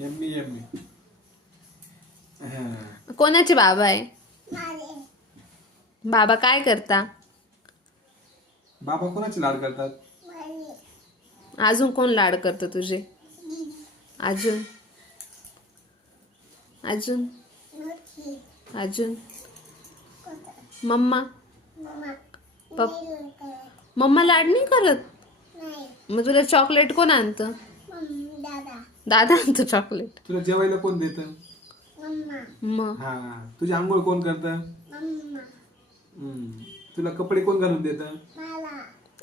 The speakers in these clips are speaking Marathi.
Yummy yummy. कोणाचे बाबा आहे? बाबा काय करता? बाबा कोणाचे लाड करतात? अजून कोण लाड करतं तुझे? अजून अजून अजून मम्मा मम्मा लाड नाही करत? मग तुला चॉकलेट कोण आणतं? दादा आणतो चॉकलेट. तुला जेवायला कोण देतं? मग हा. तुझी आंघोळ कोण करतं? तुला कपडे कोण घालून देतं?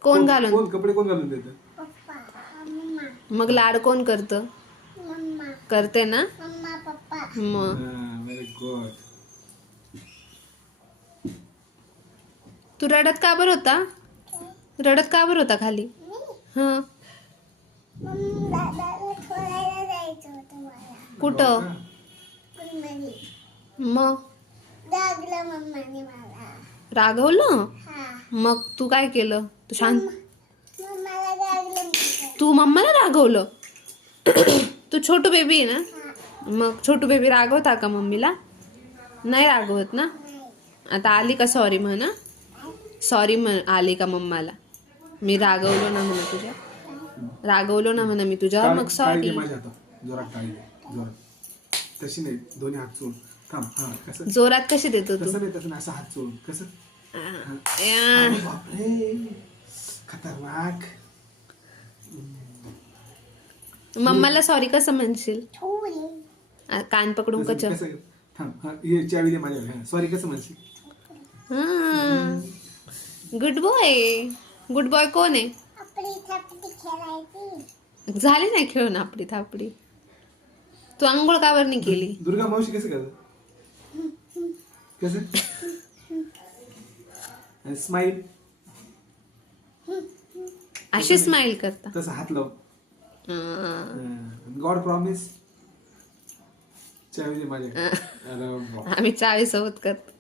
कोण घालून? कोण कपडे कोण घालून देतं? मग लाड कोण करतं? करते ना मग. Very good. तू रडत का बरं होता? रडत का बरं होता खाली? हं कुठं? मग रागवलं? मग तू काय केलं? तू शांत. तू मम्माला रागवलं? तू छोटू बेबी आहे ना? मग छोटू बेबी रागवता का मम्मीला? नाही रागवत ना? आता आली का सॉरी म्हणा? सॉरी म्हण आली का मम्माला? मी रागवलो ना म्हणा तुझ्या? रागवलो ना म्हणा मी तुझ्या? मग सॉरी. माझ्या हातात जोरात टाळी दे. जोरात. तशी नाही, दोन्ही हात चोळ. थांब. हा कसं? जोरात कशी देतो तू? तसं नाही, तसं नाही, असं हात चोळ. कसं? या. बापरे, खतरनाक. मम्माला सॉरी कसं म्हणशील? कान पकडून कसं? कच. थांब. हा, हे चावी दे माझ्या. सॉरी कसं म्हणशील? Good boy. गुड बॉय कोण आहे? झाली नाही खेळून आपली थापडी. तू आंघोळ का बरं नाही केली? दुर्गा मावशी कसं करत? कसं? स्माईल. अशी स्माइल करता? तसं हात लाव. God promise. चावी दे माझ्या. आम्ही चावी सोबत करतो.